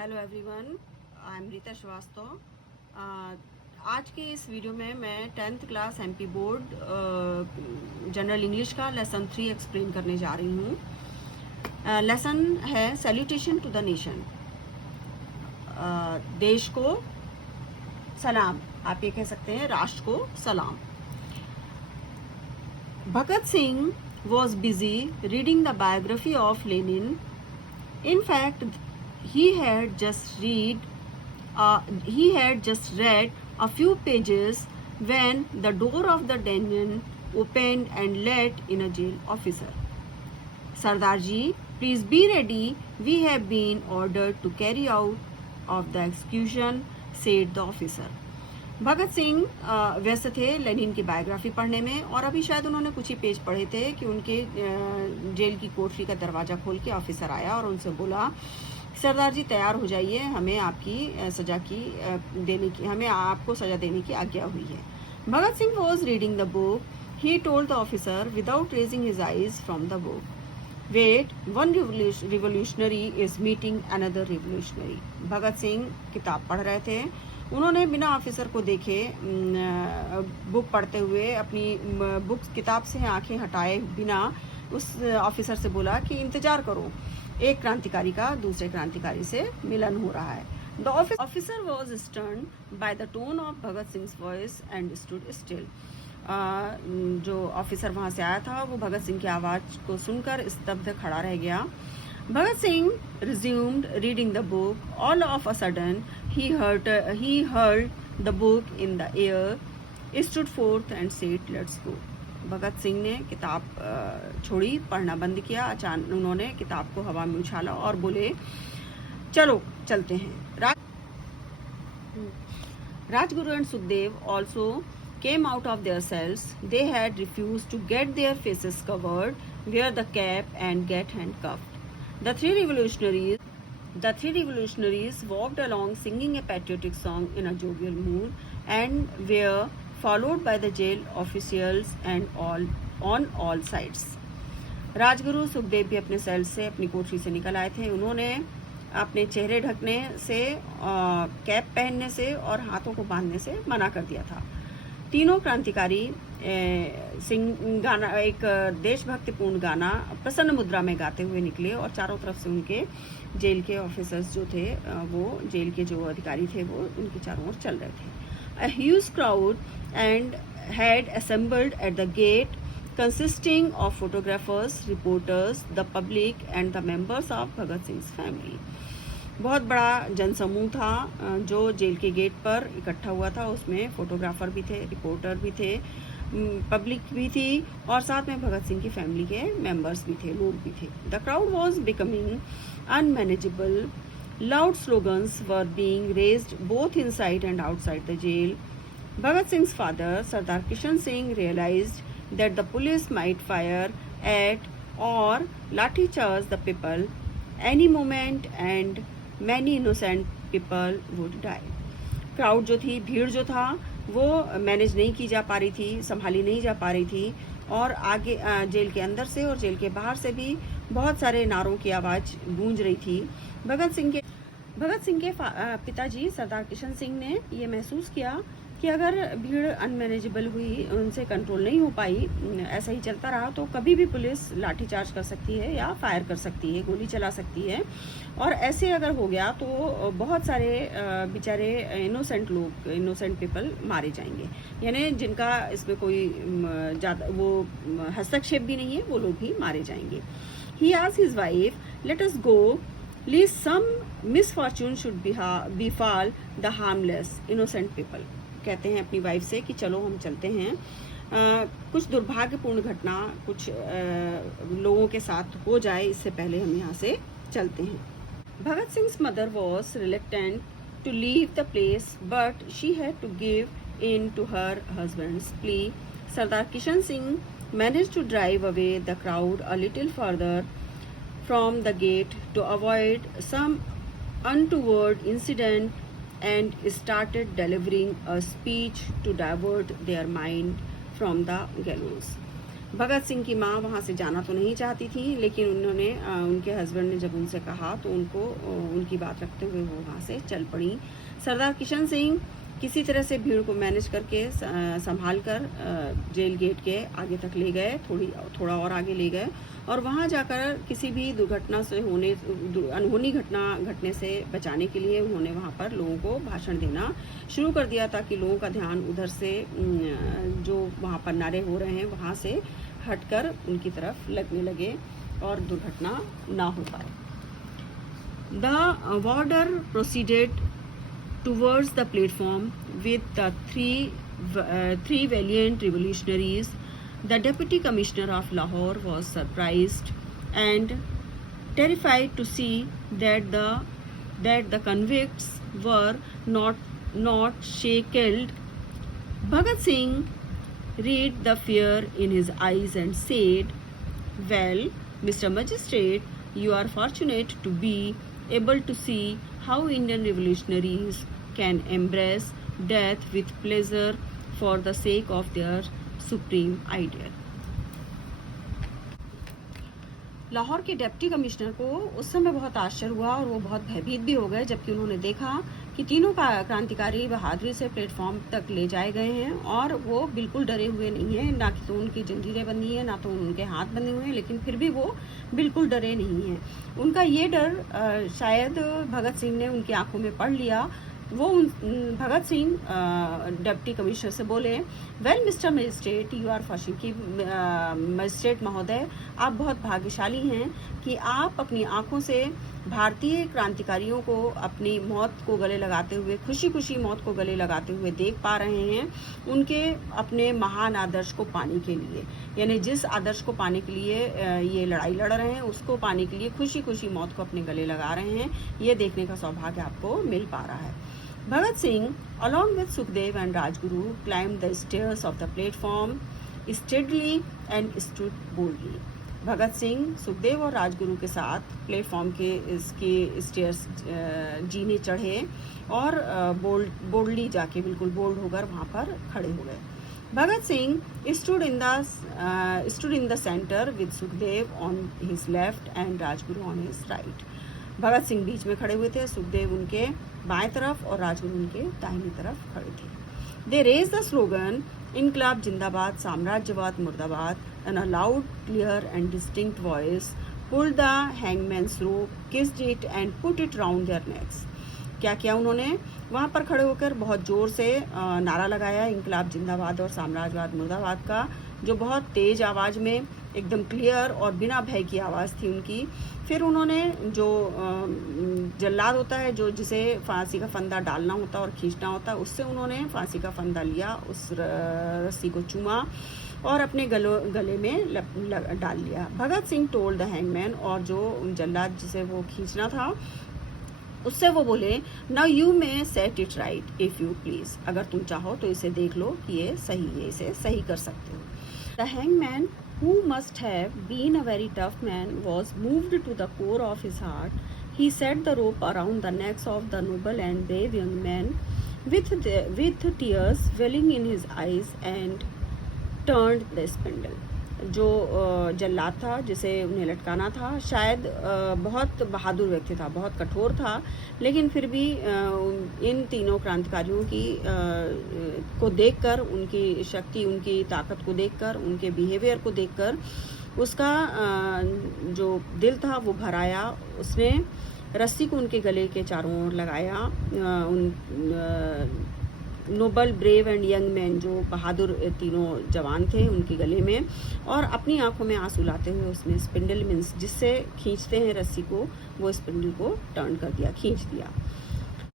Hello everyone, I am Rita Shrivastava. आज के इस वीडियो में मैं 10th class MP board general English का लेसन 3 एक्सप्लेन करने जा रही हूँ। लेसन है सैल्यूटेशन टू द नेशन। देश को सलाम, आप ये कह सकते हैं राष्ट्र को सलाम। Bhagat Singh was busy reading the biography of Lenin. In fact, he had just read a few pages when the door of the dungeon opened and let in a jail officer. Sardar ji, please be ready. We have been ordered to carry out of the execution, said the officer. Bhagat Singh व्यस्त थे Lenin की biography पढ़ने में और अभी शायद उन्होंने कुछ ही पेज पढ़े थे कि उनके जेल की कोठरी का दरवाजा खोल के ऑफिसर आया और उनसे बोला, सरदार जी तैयार हो जाइए, हमें आपको सजा देने की आज्ञा हुई है। Bhagat Singh was reading the book. He told the officer without raising his eyes from the book, wait, one revolutionary is meeting another revolutionary. Bhagat Singh किताब पढ़ रहे थे. उन्होंने बिना ऑफिसर को देखे बुक पढ़ते हुए अपनी बुक किताब से आंखें हटाए बिना उस ऑफिसर से बोला कि इंतजार करो, एक क्रांतिकारी का दूसरे क्रांतिकारी से मिलन हो रहा है. The officer was stern by the tone of Bhagat Singh voice and stood still. जो ऑफिसर वहां से आया था वो भगत सिंह की आवाज को सुनकर स्तब्ध खड़ा रह गया. Bhagat Singh resumed reading the book. All of a sudden, he hurled the book in the air, stood forth and said, "Let's go." Bhagat Singh ने किताब छोड़ी, पढ़ना बंद किया. अचानक उन्होंने किताब को हवा में उछाला और बोले, चलो चलते हैं. Rajguru and Sukhdev also came out of their cells. They had refused to get their faces covered, wear the cap and get handcuffed. The three revolutionaries walked along singing a patriotic song in a jovial mood and were followed by the jail officials and on all sides. Rajguru Sukhdev भी अपने cell से, अपनी कोठरी से निकल आए थे. उन्होंने अपने चेहरे ढकने से, कैप पहनने से और हाथों को बांधने से मना कर दिया था. तीनों क्रांतिकारी गाना, एक देशभक्तिपूर्ण गाना प्रसन्न मुद्रा में गाते हुए निकले और चारों तरफ से उनके जेल के ऑफिसर्स जो थे, वो जेल के जो अधिकारी थे वो उनके चारों ओर चल रहे थे. A huge crowd and had assembled at the gate consisting of photographers, reporters, the public and the members of Bhagat Singh's family. बहुत बड़ा जनसमूह था जो जेल के गेट पर इकट्ठा हुआ था. उसमें फोटोग्राफर भी थे, रिपोर्टर भी थे, पब्लिक भी थी और साथ में भगत सिंह की फैमिली के मेंबर्स भी थे, लोग भी थे. The crowd was becoming unmanageable. Loud slogans were being raised both inside and outside the jail. Bhagat Singh's father, Sardar Kishan Singh, realized that the police might fire at or lathi charge the people any moment and many innocent people would die. Crowd जो थी, भीड़ जो था, वो manage नहीं की जा पा रही थी, संभाली नहीं जा पा रही थी और आगे जेल के अंदर से और जेल के बाहर से भी बहुत सारे नारों की आवाज गूंज रही थी. भगत सिंह के पिताजी सरदार किशन सिंह ने ये महसूस किया कि अगर भीड़ अनमैनेजेबल हुई, उनसे कंट्रोल नहीं हो पाई, ऐसा ही चलता रहा तो कभी भी पुलिस लाठीचार्ज कर सकती है या फायर कर सकती है, गोली चला सकती है. और ऐसे अगर हो गया तो बहुत सारे बेचारे इनोसेंट पीपल मारे जाएंगे, यानी जिनका इसमें कोई ज़्यादा वो हस्तक्षेप भी नहीं है, वो लोग भी मारे जाएंगे. He asked his wife, let us go, lest some misfortune should befall the harmless innocent people. कहते हैं अपनी वाइफ से कि चलो हम चलते हैं, कुछ दुर्भाग्यपूर्ण घटना कुछ लोगों के साथ हो जाए, इससे पहले हम यहाँ से चलते हैं. भगत सिंह's mother was reluctant to leave the place, but she had to give in to her husband's plea. Sardar Kishan Singh managed to drive away the crowd a little further from the gate to avoid some untoward incident and started delivering a speech to divert their mind from the gallows. Bhagat Singh की माँ वहाँ से जाना तो नहीं चाहती थी, लेकिन उन्होंने उनके हस्बैंड ने जब उनसे कहा तो उनको उनकी बात रखते हुए वो वहाँ से चल पड़ी। सरदार किशन सिंह किसी तरह से भीड़ को मैनेज करके संभाल कर जेल गेट के आगे तक ले गए, थोड़ा और आगे ले गए, और वहाँ जाकर किसी भी दुर्घटना से अनहोनी घटना घटने से बचाने के लिए उन्होंने वहाँ पर लोगों को भाषण देना शुरू कर दिया, ताकि लोगों का ध्यान उधर से जो वहाँ पर नारे हो रहे हैं वहाँ से हटकर उनकी तरफ लगने लगे और दुर्घटना ना हो पाए। The warder proceeded towards the platform with the three valiant revolutionaries. The deputy commissioner of Lahore was surprised and terrified to see that the convicts were not shackled. Bhagat Singh read the fear in his eyes and said, "Well, Mr. Magistrate, you are fortunate to be able to see how Indian revolutionaries can embrace death with pleasure for the sake of their supreme ideal." Lahore के deputy commissioner को उस समय बहुत आश्चर्य हुआ और वो बहुत भयभीत भी हो गए, जबकि उन्होंने देखा कि तीनों क्रांतिकारी बहादुरी से प्लेटफॉर्म तक ले जाए गए हैं और वो बिल्कुल डरे हुए नहीं हैं, ना कि तो उनकी जंजीरें बंधी हैं, ना तो उनके हाथ बंधे हुए हैं, लेकिन फिर भी वो बिल्कुल डरे नहीं हैं। उनका ये डर शायद भगत सिंह ने उनकी आंखों में पढ़ लिया। वो भगत सिंह डिप्टी कमिश्नर से बोले, "well mister magistrate, you are fortunate कि मजिस्ट्रेट महोदय, आप बहुत भाग्यशाली हैं कि आप अपनी आंखों से भारतीय क्रांतिकारियों को अपनी मौत को गले लगाते हुए, खुशी खुशी मौत को गले लगाते हुए देख पा रहे हैं, उनके अपने महान आदर्श को पाने के लिए, यानी जिस आदर्श को पाने के लिए ये लड़ाई लड़ रहे हैं उसको पाने के लिए खुशी खुशी मौत को अपने गले लगा रहे हैं। ये देखने का सौभाग्य आपको मिल पा रहा है." Bhagat Singh, along with Sukhdev and Rajguru, climbed the stairs of the platform steadily and stood boldly. Bhagat Singh, Sukhdev और राजगुरु के साथ प्लेटफॉर्म के इसके स्टेयर्स जीने चढ़े और बोल्डली जाके बिल्कुल बोल्ड होकर वहाँ पर खड़े हो गए। Bhagat Singh stood in the center with Sukhdev on his left and Rajguru on his right. Bhagat Singh बीच में खड़े हुए थे, सुखदेव उनके बाएं तरफ और राजगुरु उनके दाहिनी तरफ खड़े थे। They raised the slogan, "Inqilab Jindabad, Samrajyawad Murdabad," in a loud, clear and distinct voice, pulled the hangman's rope, kissed it and put it round their necks. क्या किया उन्होंने? वहाँ पर खड़े होकर बहुत ज़ोर से नारा लगाया, इंकलाब जिंदाबाद और साम्राज्यवाद मुर्दाबाद का, जो बहुत तेज़ आवाज़ में, एकदम क्लियर और बिना भय की आवाज़ थी उनकी। फिर उन्होंने जो जल्लाद होता है, जो जिसे फांसी का फंदा डालना होता है और खींचना होता है, उससे उन्होंने फांसी का फंदा लिया, उस रस्सी को चूमा और अपने गले में डाल लिया। Bhagat Singh told the hangman, और जो जल्लाद जिसे वो खींचना था उससे वो बोले, "now you may set it right if you please," अगर तुम चाहो तो इसे देख लो कि ये सही है, इसे सही कर सकते हो। The hangman, who must have been a very tough man, was moved to the core of his heart. He set the rope around the necks of the noble and brave young man with tears welling in his eyes and turned the spindle. जो जल्लाद था जिसे उन्हें लटकाना था, शायद बहुत बहादुर व्यक्ति था, बहुत कठोर था, लेकिन फिर भी इन तीनों क्रांतिकारियों की को देखकर, उनकी शक्ति, उनकी ताकत को देखकर, उनके बिहेवियर को देखकर उसका जो दिल था वो भर आया। उसने रस्सी को उनके गले के चारों ओर लगाया। उन noble, brave and young man, जो बहादुर तीनों जवान थे, उनके गले में, और अपनी आंखों में आंसू लाते हुए उसने स्पिंडल मीन्स जिससे खींचते हैं रस्सी को, वो स्पिंडल को टर्न कर दिया, खींच दिया।